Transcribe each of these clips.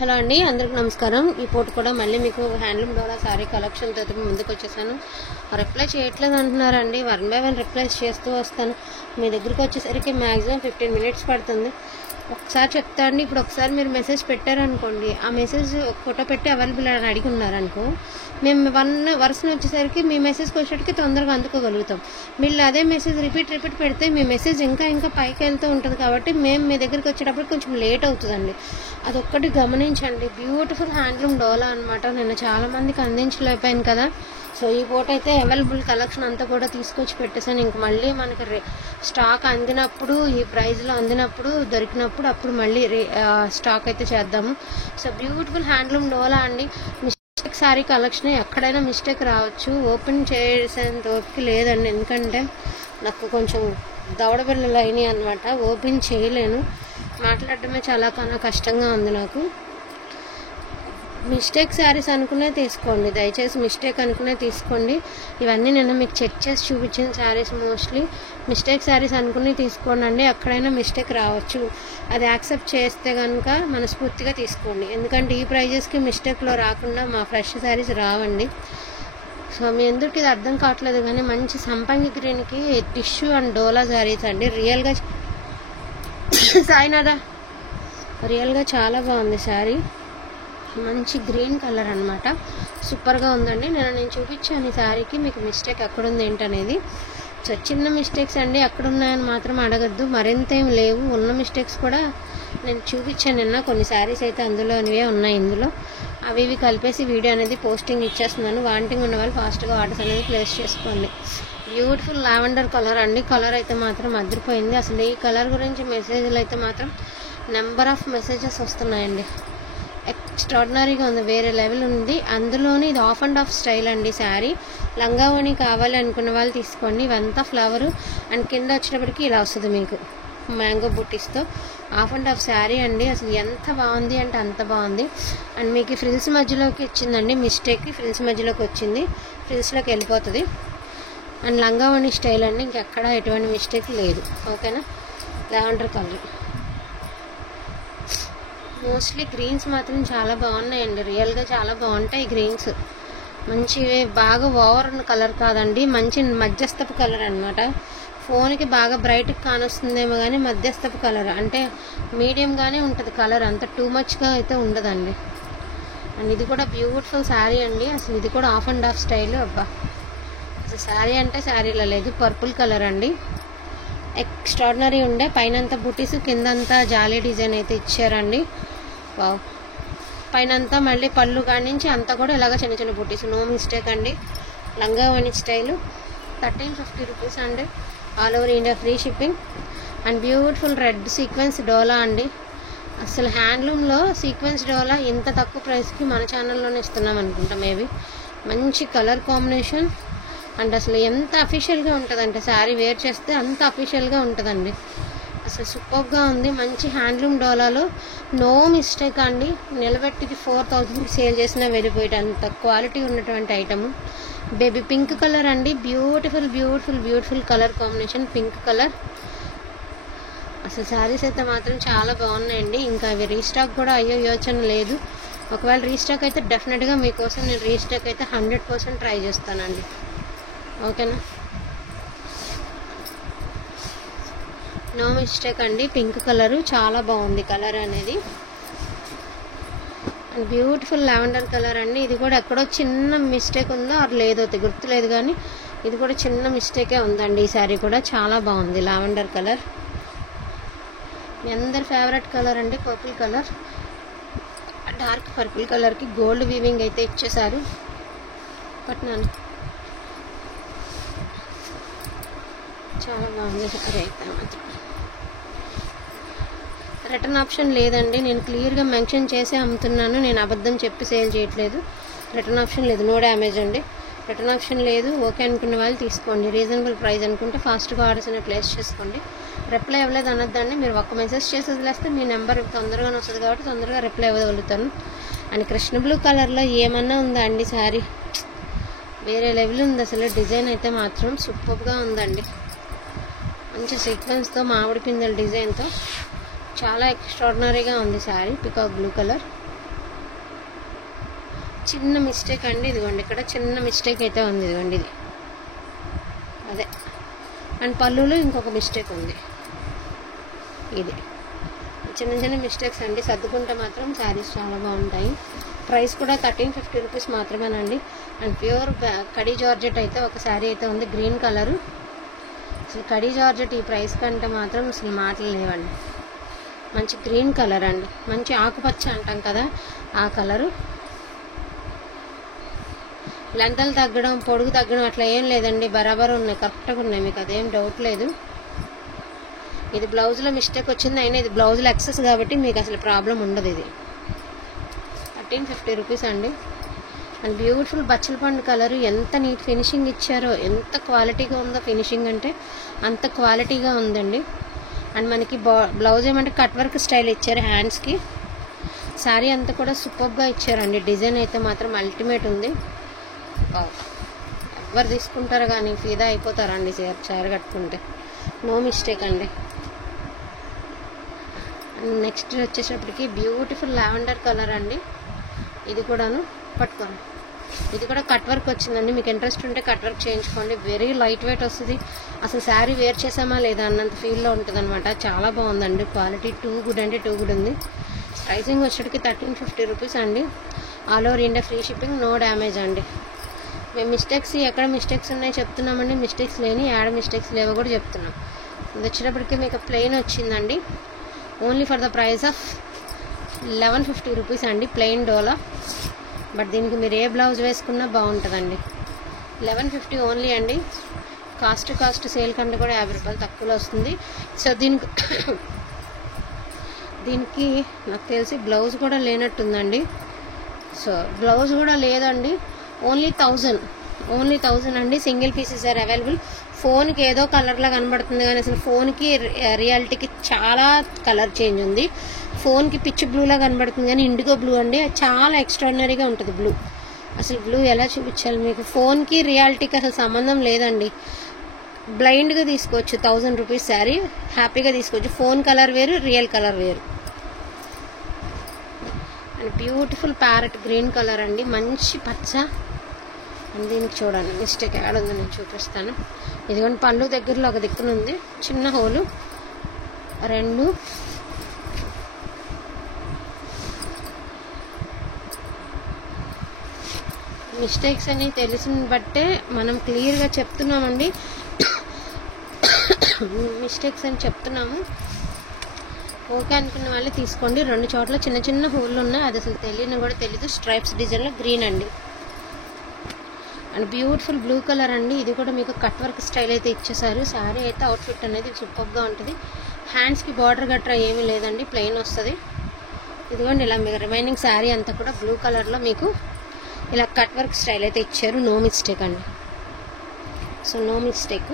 Hello అండి, అందరికి నమస్కారం. ఈ పూట కూడా మళ్ళీ మీకు హ్యాండ్లూమ్ డోలా సారీ కలెక్షన్ తో ముందుకు వచ్చేసాను. రిప్లై చేయట్లేదు అంటున్నారండి. 1 by 1 రిప్లైస్ చేస్తూ వస్తాను. మీ దగ్గరికి వచ్చేసరికి మ్యాక్సిమం 15 minutes పడుతుంది. ఒకసారి చెప్తా అండి. ఇప్పుడు ఒకసారి మీరు మెసేజ్ పెట్టారనుకోండి, ఆ మెసేజ్ ఫోటో పెట్టి అవైలబుల్ అని అడిగి ఉన్నారనుకో, మేము 1 వరుసను వచ్చేసరికి మీ మెసేజ్కి వచ్చేటికి తొందరగా అందుకోగలుగుతాం. మీరు అదే మెసేజ్ రిపీట్ పెడితే మీ మెసేజ్ ఇంకా పైకి వెళ్తూ ఉంటుంది. కాబట్టి మేము మీ దగ్గరికి వచ్చేటప్పుడు కొంచెం లేట్ అవుతుందండి. అదొక్కటి గమనించండి. బ్యూటిఫుల్ హ్యాండ్లూమ్ డోలా అనమాట. నేను చాలా మందికి అందించలేకపోయాను కదా. సో ఈ పూట అయితే అవైలబుల్ కలెక్షన్ అంతా కూడా తీసుకొచ్చి పెట్టేసాను. ఇంక మళ్ళీ మనకి స్టాక్ అందినప్పుడు, ఈ ప్రైస్లో అందినప్పుడు, దొరికినప్పుడు అప్పుడు మళ్ళీ స్టాక్ అయితే చేద్దాము. సో బ్యూటిఫుల్ హ్యాండ్లూమ్ డోలా అండి. మిస్టేక్ సారీ కలెక్షన్ ఎక్కడైనా మిస్టేక్ రావచ్చు. ఓపెన్ చేసేంత ఓపిక లేదండి, ఎందుకంటే నాకు కొంచెం దవడ బిళ్ళలు అయినాయి అనమాట. ఓపెన్ చేయలేను, మాట్లాడటమే చాలా కష్టంగా ఉంది నాకు. మిస్టేక్ శారీస్ అనుకునే తీసుకోండి, దయచేసి మిస్టేక్ అనుకునే తీసుకోండి. ఇవన్నీ నేను మీకు చెక్ చేసి చూపించిన శారీస్ మోస్ట్లీ మిస్టేక్ శారీస్ అనుకుని తీసుకోండి అండి. ఎక్కడైనా మిస్టేక్ రావచ్చు, అది యాక్సెప్ట్ చేస్తే కనుక మనస్ఫూర్తిగా తీసుకోండి. ఎందుకంటే ఈ ప్రైజెస్కి మిస్టేక్లో రాకుండా మా ఫ్రెష్ శారీస్ రావండి. సో మీ ఎందుకు ఇది అర్థం కావట్లేదు కానీ, మంచి సంపంగి గ్రీన్కి టిష్యూ అండ్ డోలా శారీస్ అండి. రియల్గా సాయినాదా రియల్గా చాలా బాగుంది శారీ. మంచి గ్రీన్ కలర్ అనమాట, సూపర్గా ఉందండి. నేను చూపించాను ఈ శారీకి. మీకు మిస్టేక్ ఎక్కడుంది ఏంటనేది. సో చిన్న మిస్టేక్స్ అండి, ఎక్కడున్నాయని మాత్రం అడగద్దు. మరింత ఏం లేవు. ఉన్న మిస్టేక్స్ కూడా నేను చూపించాను నిన్న. కొన్ని శారీస్ అయితే అందులోనివే ఉన్నాయి. ఇందులో అవి ఇవి కలిపేసి వీడియో అనేది పోస్టింగ్ ఇచ్చేస్తున్నాను. వాంటింగ్ ఉన్న వాళ్ళు ఫాస్ట్గా ఆర్డర్స్ అనేది ప్లేస్ చేసుకోండి. బ్యూటిఫుల్ లావెండర్ కలర్ అండి. కలర్ అయితే మాత్రం అదిరిపోయింది. అసలు ఈ కలర్ గురించి మెసేజ్లు అయితే మాత్రం నెంబర్ ఆఫ్ మెసేజెస్ వస్తున్నాయండి. ఎక్స్ట్రాడినరీగా ఉంది, వేరే లెవెల్ ఉంది. అందులోని ఇది ఆఫ్ అండ్ ఆఫ్ స్టైల్ అండి శారీ. లంగావోణి కావాలి అనుకున్న వాళ్ళు తీసుకోండి. ఇవంతా ఫ్లవరు అండ్ కింద వచ్చేటప్పటికి ఇలా వస్తుంది మీకు మ్యాంగో బుట్టీస్తో. ఆఫ్ అండ్ ఆఫ్ శారీ అండి. అసలు ఎంత బాగుంది అంటే అంత బాగుంది. అండ్ మీకు ఫ్రిల్స్ మధ్యలోకి వచ్చిందండి. మిస్టేక్ ఫ్రిల్స్ మధ్యలోకి వచ్చింది, ఫ్రిల్స్లోకి వెళ్ళిపోతుంది. అండ్ లంగావోణి స్టైల్ అండి, ఇంకెక్కడ ఎటువంటి మిస్టేక్ లేదు. ఓకేనా. Lavender colour. మోస్ట్లీ గ్రీన్స్ మాత్రం చాలా బాగున్నాయండి. రియల్గా చాలా బాగుంటాయి గ్రీన్స్. మంచి బాగా ఓవర్ కలర్ కాదండి, మంచి మధ్యస్థపు కలర్ అనమాట. ఫోన్కి బాగా బ్రైట్గా కానొస్తుందేమో కానీ మధ్యస్థపు కలర్ అంటే మీడియంగానే ఉంటుంది కలర్, అంత టూ మచ్గా అయితే ఉండదండి. అండ్ ఇది కూడా బ్యూటిఫుల్ శారీ అండి. అసలు ఇది కూడా ఆఫ్ అండ్ ఆఫ్ స్టైల్. అబ్బా అసలు శారీ అంటే శారీలో లేదు. పర్పుల్ కలర్ అండి, ఎక్స్ట్రాడినరీ ఉండే. పైనంతా బుటీస్, కిందంతా జాలీ డిజైన్ అయితే ఇచ్చారండి. వావ్. పైనంతా మళ్ళీ పళ్ళు కాడి నుంచి అంతా కూడా ఇలాగ చిన్న చిన్న బుటీస్. నో మిస్టేక్ అండి. లంగావోణి స్టైలు. 1350 రూపీస్ అండి. All over India free shipping. And beautiful red sequence డోలా అండి. అసలు హ్యాండ్లూమ్లో సీక్వెన్స్ డోలా ఇంత తక్కువ ప్రైస్కి మన ఛానల్లోనే ఇస్తున్నాం అనుకుంటా మేబీ. మంచి కలర్ కాంబినేషన్. అండ్ అసలు ఎంత అఫీషియల్గా ఉంటుందంటే శారీ వేర్ చేస్తే అంత అఫీషియల్గా ఉంటుందండి. అసలు సూపర్గా ఉంది. మంచి హ్యాండ్లూమ్ డోలాలో నో మిస్టేక్ అండి. నిలబెట్టిది 4000కి సేల్ చేసినా వెళ్ళిపోయేటంత క్వాలిటీ ఉన్నటువంటి ఐటమ్. బేబీ పింక్ కలర్ అండి. Beautiful beautiful beautiful colour combination, pink colour. అసలు శారీస్ అయితే మాత్రం చాలా బాగున్నాయండి. ఇంకా అవి రీస్టాక్ కూడా అయ్యో యోచన లేదు. ఒకవేళ రీస్టాక్ అయితే డెఫినెట్గా మీకోసం నేను రీస్టాక్ అయితే 100% ట్రై చేస్తానండి. ఓకేనా. నో మిస్టేక్ అండి. పింక్ కలరు చాలా బాగుంది కలర్ అనేది. అండ్ బ్యూటిఫుల్ లావెండర్ కలర్ అండి. ఇది కూడా ఎక్కడో చిన్న మిస్టేక్ ఉందో అది లేదో గుర్తులేదు కానీ ఇది కూడా చిన్న మిస్టేకే ఉందండి. ఈ శారీ కూడా చాలా బాగుంది. లావెండర్ కలర్ మీ అందరి ఫేవరెట్ కలర్ అండి. Purple colour. డార్క్ పర్పుల్ కలర్కి గోల్డ్ వీవింగ్ అయితే ఇచ్చేసారు. పట్నాను చాలా బాగుంది శారీ అయితే మాత్రం. రిటర్న్ ఆప్షన్ లేదండి. నేను క్లియర్గా మెన్షన్ చేసి అమ్ముతున్నాను. నేను అబద్ధం చెప్పి సేల్ చేయట్లేదు. రిటర్న్ ఆప్షన్ లేదు. నో డ్యామేజ్ అండి. రిటర్న్ ఆప్షన్ లేదు. ఓకే అనుకున్న వాళ్ళు తీసుకోండి. రీజనబుల్ ప్రైస్ అనుకుంటే ఫాస్ట్గా ఆర్డర్స్ అనేవి ప్లేస్ చేసుకోండి. రిప్లై ఇవ్వలేదు అనొద్దండి. మీరు ఒక్క మెసేజ్ చేసి వదిలేస్తే మీ నెంబర్ తొందరగానే వస్తుంది కాబట్టి తొందరగా రిప్లై ఇవ్వగలుగుతాను. అండ్ కృష్ణ బ్లూ కలర్లో ఏమన్నా ఉందా అండి శారీ? వేరే లెవెల్ ఉంది అసలు. డిజైన్ అయితే మాత్రం సూపర్గా ఉందండి. మంచి సీక్వెన్స్తో మామిడి పిందెల డిజైన్తో చాలా ఎక్స్ట్రాడినరీగా ఉంది శారీ. Peacock blue colour. చిన్న మిస్టేక్ అండి, ఇదిగోండి ఇక్కడ చిన్న మిస్టేక్ అయితే ఉంది, ఇదిగోండి ఇది అదే. అండ్ పళ్ళులో ఇంకొక మిస్టేక్ ఉంది, ఇది చిన్న చిన్న మిస్టేక్స్ అండి. సర్దుకుంటే మాత్రం శారీస్ చాలా బాగుంటాయి. ప్రైస్ కూడా 1350 రూపీస్ మాత్రమేనండి. అండ్ ప్యూర్ కడీ జార్జెట్ అయితే ఒక శారీ అయితే ఉంది, గ్రీన్ కలరు. అసలు కడీ జార్జెట్ ఈ ప్రైస్ కంటే మాత్రం అసలు మాటలు లేవండి. మంచి గ్రీన్ కలర్ అండి, మంచి ఆకుపచ్చ అంటాం కదా ఆ కలరు. లెంతలు తగ్గడం, పొడుగు తగ్గడం అట్లా ఏం లేదండి, బరాబర్ ఉన్నాయి, కరెక్ట్గా ఉన్నాయి, మీకు అదేం డౌట్ లేదు. ఇది బ్లౌజ్లో మిస్టేక్ వచ్చింది, అయినా ఇది బ్లౌజ్లో ఎక్సెస్ కాబట్టి మీకు అసలు ప్రాబ్లం ఉండదు. ఇది 1350 రూపీస్ అండి. అండ్ బ్యూటిఫుల్ బచ్చల పండు కలర్, ఎంత నీట్ ఫినిషింగ్ ఇచ్చారో, ఎంత క్వాలిటీగా ఉందో ఫినిషింగ్ అంటే అంత క్వాలిటీగా ఉందండి. అండ్ మనకి బ్లౌజ్ ఏమంటే కట్ వర్క్ స్టైల్ ఇచ్చారు హ్యాండ్స్కి. శారీ అంతా కూడా సూపర్గా ఇచ్చారండి. డిజైన్ అయితే మాత్రం అల్టిమేట్ ఉంది. ఎవరు తీసుకుంటారు కానీ ఫిదా అయిపోతారండి శారీ కట్టుకుంటే, నో మిస్టేక్ అండి. నెక్స్ట్ వచ్చేటప్పటికి బ్యూటిఫుల్ లావెండర్ కలర్ అండి. ఇది కూడాను పట్టుకోండి, ఇది కూడా కట్ వర్క్ వచ్చిందండి. మీకు ఇంట్రెస్ట్ ఉంటే కట్ వర్క్ చేయించుకోండి. వెరీ లైట్ వెయిట్ వస్తుంది, అసలు శారీ వేర్ చేసామా లేదా అన్నంత ఫీల్లో ఉంటుంది అనమాట. చాలా బాగుందండి, క్వాలిటీ టూ గుడ్ అంటే టూ గుడ్ ఉంది. ప్రైసింగ్ వచ్చేటికి 1350 రూపీస్ అండి. All over India free shipping, no damage అండి. మేము మిస్టేక్స్ ఎక్కడ మిస్టేక్స్ ఉన్నాయి చెప్తున్నామండి, మిస్టేక్స్ లేని యాడ మిస్టేక్స్ లేవో కూడా చెప్తున్నాం. ఇది వచ్చేటప్పటికి మీకు ప్లెయిన్ వచ్చిందండి, only for the price of 1150 rupees అండి, ప్లెయిన్ డోలా. బట్ దీనికి మీరు ఏ బ్లౌజ్ వేసుకున్నా బాగుంటుందండి. 1150 ఓన్లీ అండి. కాస్ట్ సేల్ కంటే కూడా 50 రూపాయలు తక్కువలో వస్తుంది. సో దీనికి నాకు తెలిసి బ్లౌజ్ కూడా లేనట్టుందండి. సో బ్లౌజ్ కూడా లేదండి, ఓన్లీ 1000 అండి. Single pieces are available. ఫోన్కి ఏదో కలర్లా కనబడుతుంది కానీ అసలు ఫోన్కి రియాలిటీకి చాలా కలర్ చేంజ్ ఉంది. ఫోన్కి పిచ్ బ్లూలా కనబడుతుంది కానీ ఇండిగో బ్లూ అండి, చాలా ఎక్స్ట్రాడినరీగా ఉంటుంది బ్లూ. అసలు బ్లూ ఎలా చూపించాలి మీకు, ఫోన్కి రియాలిటీకి అసలు సంబంధం లేదండి. బ్లైండ్గా తీసుకోవచ్చు, 1000 రూపీస్ శారీ హ్యాపీగా తీసుకోవచ్చు. ఫోన్ కలర్ వేరు, రియల్ కలర్ వేరు. And beautiful parrot green colour అండి, మంచి పచ్చ. అండ్ దీనికి చూడండి మిస్టేక్ ఏడుందో నేను చూపిస్తాను. ఇదిగోండి పళ్ళు దగ్గరలో ఒక దిక్కున ఉంది చిన్న హోలు, 2 మిస్టేక్స్ అని తెలిసిన బట్టే మనం క్లియర్గా చెప్తున్నామండి. మిస్టేక్స్ అని చెప్తున్నాము, ఓకే అనుకున్న వాళ్ళు తీసుకోండి. 2 చోట్ల చిన్న చిన్న హోళ్ళు ఉన్నాయి, అది అసలు తెలియని కూడా తెలీదు. స్ట్రైప్స్ డిజైన్లో గ్రీన్ అండి. అండ్ బ్యూటిఫుల్ బ్లూ కలర్ అండి, ఇది కూడా మీకు కట్ వర్క్ స్టైల్ అయితే ఇచ్చేసారు. శారీ అయితే అవుట్ఫిట్ అనేది సూపర్గా ఉంటుంది. హ్యాండ్స్కి బార్డర్ గట్రా ఏమీ లేదండి, ప్లెయిన్ వస్తుంది. ఇదిగోండి ఇలా మీకు రిమైనింగ్ శారీ అంతా కూడా బ్లూ కలర్లో మీకు ఇలా కట్ వర్క్ స్టైల్ అయితే ఇచ్చారు. నో మిస్టేక్ అండి, so no mistake.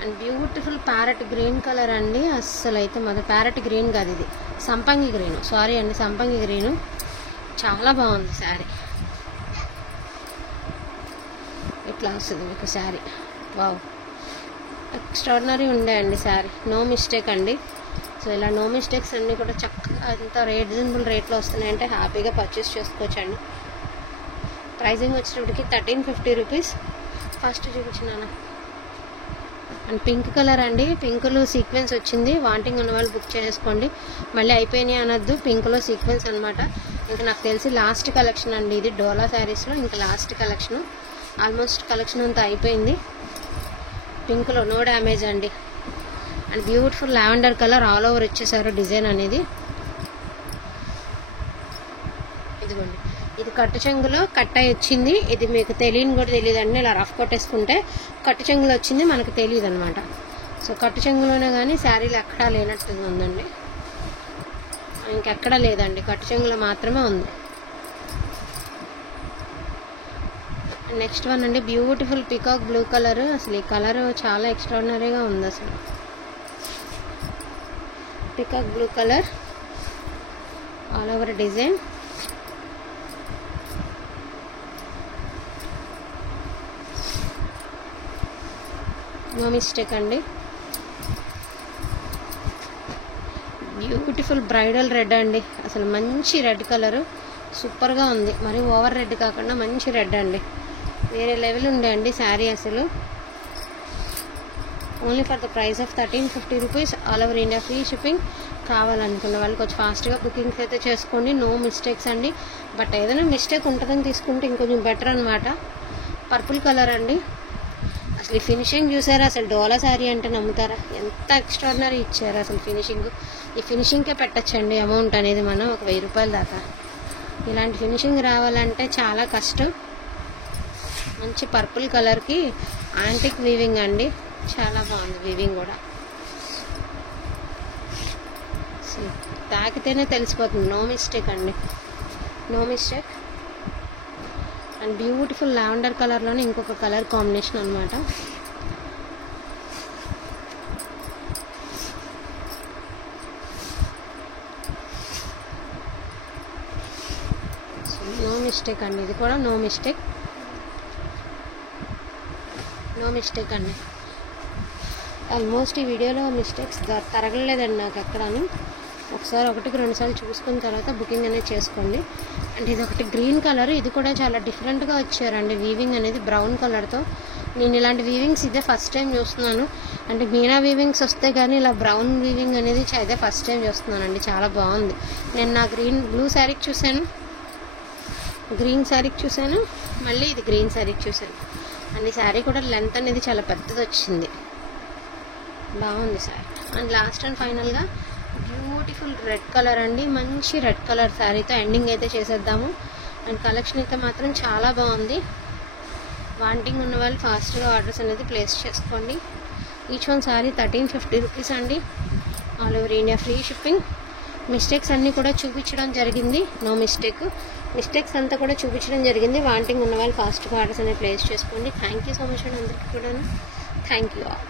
And beautiful parrot green colour అండి. అస్సలు అయితే ప్యారెట్ గ్రీన్ కాదు, ఇది సంపంగి గ్రీను, సారీ అండి సంపంగి గ్రీను. చాలా బాగుంది శారీ, ఇట్లా వస్తుంది మీకు శారీ. వావ్, ఎక్స్ట్రాడినరీ ఉండే శారీ, నో మిస్టేక్ అండి. సో ఇలా నో మిస్టేక్స్ అన్నీ కూడా చక్కగా అంత రీజనబుల్ రేట్లో వస్తున్నాయంటే హ్యాపీగా పర్చేస్ చేసుకోవచ్చండి. ప్రైజింగ్ వచ్చేటప్పటికి 1350 రూపీస్. ఫస్ట్ చూపించినాను. అండ్ పింక్ కలర్ అండి, పింక్లో సీక్వెన్స్ వచ్చింది. వాంటింగ్ ఉన్న వాళ్ళు బుక్ చేసుకోండి, మళ్ళీ అయిపోయినాయి అనొద్దు. పింక్లో సీక్వెన్స్ అనమాట. ఇంకా నాకు తెలిసి లాస్ట్ కలెక్షన్ అండి ఇది డోలా శారీస్లో, ఇంకా లాస్ట్ కలెక్షను. ఆల్మోస్ట్ కలెక్షన్ అంతా అయిపోయింది. పింక్లో నో డ్యామేజ్ అండి. And beautiful lavender colour all over ఇచ్చేసారు డిజైన్ అనేది. ఇదిగోండి, ఇది కట్టు చెంగులో కట్ అయి వచ్చింది. ఇది మీకు తెలియని కూడా తెలియదండి, ఇలా రఫ్ కొట్టేసుకుంటే కట్టు చెంగులో వచ్చింది మనకు తెలియదు అనమాట. సో కట్టు చెంగులోనే కానీ శారీలు ఎక్కడా లేనట్టుగా ఉందండి, ఇంకెక్కడా లేదండి, కట్టు చెంగులో మాత్రమే ఉంది. నెక్స్ట్ వన్ అండి, బ్యూటిఫుల్ పికాక్ బ్లూ కలర్. అసలు ఈ కలర్ చాలా ఎక్స్ట్రాడినరీగా ఉంది. అసలు peacock blue colour all over design. No mistake అండి. బ్యూటిఫుల్ బ్రైడల్ రెడ్ అండి, అసలు మంచి రెడ్ కలరు, సూపర్గా ఉంది, మరి ఓవర్ రెడ్ కాకుండా మంచి రెడ్ అండి, వేరే లెవెల్ ఉండే అండి శారీ అసలు. Only for the price of 1350 rupees, all over India free shipping. కావాలనుకున్న వాళ్ళు కొంచెం ఫాస్ట్గా బుకింగ్స్ అయితే చేసుకోండి, నో మిస్టేక్స్ అండి. బట్ ఏదైనా మిస్టేక్ ఉంటుందని తీసుకుంటే ఇంకొంచెం బెటర్ అనమాట. పర్పుల్ కలర్ అండి, అసలు ఈ ఫినిషింగ్ చూసారా, అసలు డోలా శారీ అంటే నమ్ముతారా, ఎంత ఎక్స్ట్రాడినరీ ఇచ్చారు అసలు ఫినిషింగ్. ఈ ఫినిషింగ్కే పెట్టచ్చండి అమౌంట్ అనేది మనం ఒక 1000 రూపాయల దాకా. ఇలాంటి ఫినిషింగ్ రావాలంటే చాలా కష్టం. మంచి పర్పుల్ కలర్కి యాంటిక్ వీవింగ్ అండి, చాలా బాగుంది వీవింగ్ కూడా. తాకితేనే తెలిసిపోతుంది, నో మిస్టేక్ అండి, no mistake. And beautiful lavender కలర్లోనే ఇంకొక కలర్ కాంబినేషన్ అనమాట. నో మిస్టేక్ అండి, ఇది కూడా నో మిస్టేక్, నో మిస్టేక్ అండి. ఆల్మోస్ట్ ఈ వీడియోలో మిస్టేక్స్ తరగలేదండి నాకు ఎక్కడాను. ఒకసారి 1-2 సార్లు చూసుకున్న తర్వాత బుకింగ్ అనేది చేసుకోండి. అండ్ ఇది ఒకటి గ్రీన్ కలర్, ఇది కూడా చాలా డిఫరెంట్గా వచ్చారండి వీవింగ్ అనేది బ్రౌన్ కలర్తో. నేను ఇలాంటి వీవింగ్స్ ఇదే ఫస్ట్ టైం చూస్తున్నాను. అంటే మీనా వీవింగ్స్ వస్తే కానీ ఇలా బ్రౌన్ వీవింగ్ అనేది ఇదే ఫస్ట్ టైం చూస్తున్నానండి, చాలా బాగుంది. నేను నా బ్లూ శారీకి చూశాను, గ్రీన్ శారీకి చూశాను, మళ్ళీ ఇది గ్రీన్ శారీకి చూశాను. అండ్ ఈ శారీ కూడా లెంత్ అనేది చాలా పెద్దది వచ్చింది, బాగుంది శారీ. అండ్ లాస్ట్ అండ్ ఫైనల్గా బ్యూటిఫుల్ రెడ్ కలర్ అండి, మంచి రెడ్ కలర్ శారీతో ఎండింగ్ అయితే చేసేద్దాము. అండ్ కలెక్షన్ అయితే మాత్రం చాలా బాగుంది. వాంటింగ్ ఉన్న వాళ్ళు ఫాస్ట్గా ఆర్డర్స్ అనేది ప్లేస్ చేసుకోండి. ఈచ్ వన్ శారీ 1350 రూపీస్ అండి, all over India free shipping. Mistakes అన్నీ కూడా చూపించడం జరిగింది, నో మిస్టేక్. మిస్టేక్స్ అంతా కూడా చూపించడం జరిగింది. వాంటింగ్ ఉన్న వాళ్ళు ఫాస్ట్గా ఆర్డర్స్ అనేది ప్లేస్ చేసుకోండి. థ్యాంక్ యూ సో మచ్ అండి అందరికీ కూడా, థ్యాంక్ యూ ఆల్.